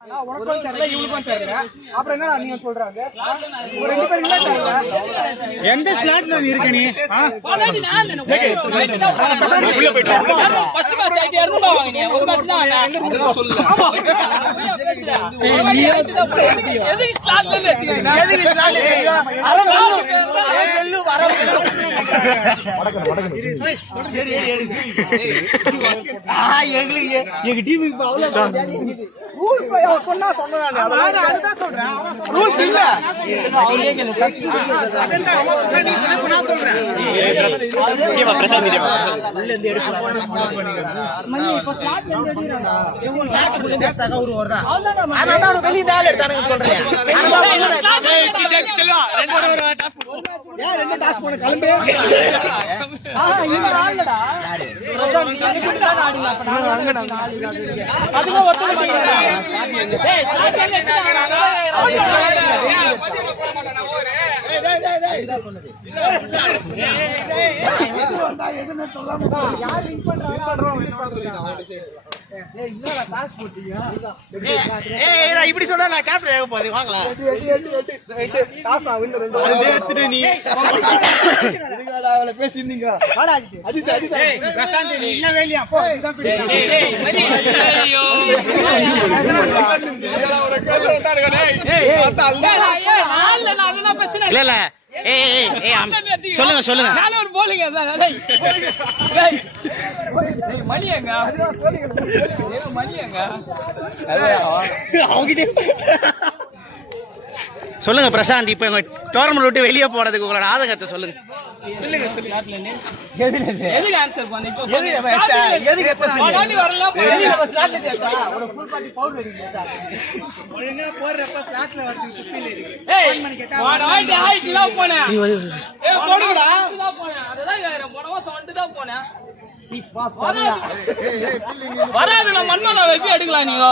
உனக்கும் தெரியல இவனுக்கும் தெரியல அப்புறம் என்னடா நீங்க சொல்றாங்க ஒரு ரெண்டு பேரும் இல்ல எந்த ஸ்லாட்ல இருக்க நீ உள்ள போய்டா ஃபர்ஸ்ட் மேட்ச் ஐடியா இருந்தா வாங்குனீங்க ஒரு மேட்ச் தான் அதெல்லாம் சொல்லல எதுக்கு ஸ்லாட்ல இருக்கீங்க எதுக்கு ஸ்லாட்ல இருக்கீங்க அரவெல்லு எங்க டீமுக்கு அவ்வளவு ரூல்ஸ் சொன்னா சொன்னானே அதுதான் சொல்றேன் ரூல்ஸ் இல்ல அதான் அவன் சொன்னா நீ சொன்னா நான் சொல்றேன் கேவா பிரசாந்த் கேவா உள்ள இருந்து எடுக்கறாங்க ஃபாலோ பண்ணிக்கறாங்க மணி இப்ப ஸ்லாட்ல இருந்து எடுக்கறாங்க ஸ்லாட் உள்ள இருந்து சக ஒரு வரா ஆனா நான் வெளிய தால எடுத்தானே சொல்றேன் டிஜெக்ட் செல்வா ரெண்டு ஒரு டாஸ் ஏன் ரெண்டு டாஸ் போன கிளம்பே இந்த ஆளடா பிரசாந்த் நீ எப்படி தான் ஆடுங்க அப்ப நான் அங்கடா அதுக்கு ஒருத்தர் மாட்டீங்க டேய் ஸ்டார்ட் பண்ணி எடுத்துறாங்க பஜ்ஜி போட மாட்டானே ஓரே டேய் இத சொன்னது டேய் வந்தா எதுமே சொல்லாம யார் வின் பண்றாங்க டேய் என்னடா டாஸ் போட்டீங்க ஏய் இப்படி சொன்னா நான் கேப்டன் ஆக போறேன் வாங்கலாம் எட்டு டாஸ் நான் வின் ரெண்டு எடுத்துட்டு நீ இதுங்கடா அவளை பேசினீங்க வாடா அது டேய் பிரசாந்த் நீ இல்ல வேலியா போ இதான் பிடி டேய் மணி ஐயோ ஒரு கேள்வி விட்டாருங்க டேய் பார்த்தா இல்ல நான் என்ன பிரச்சனை இல்ல சொல்லுங்க நானே ஒரு போலிங்க டேய் டேய் மணி எங்க மணி எங்க அவங்கிட்ட சொல்லுங்க பிரசாந்த் இப்ப டோர்னமெண்ட் விட்டு வெளியே போறதுக்கு உங்களோட ஆதங்கத்தை சொல்லுங்க எதுக்கு ஆன்சர் பண்ணி ஒழுங்கா போடுறப்ப ஸ்லாட்ல வந்து துப்பில இருக்கு வராது நான் மண்ணா வைப்பி எடுக்கலாம் நீங்க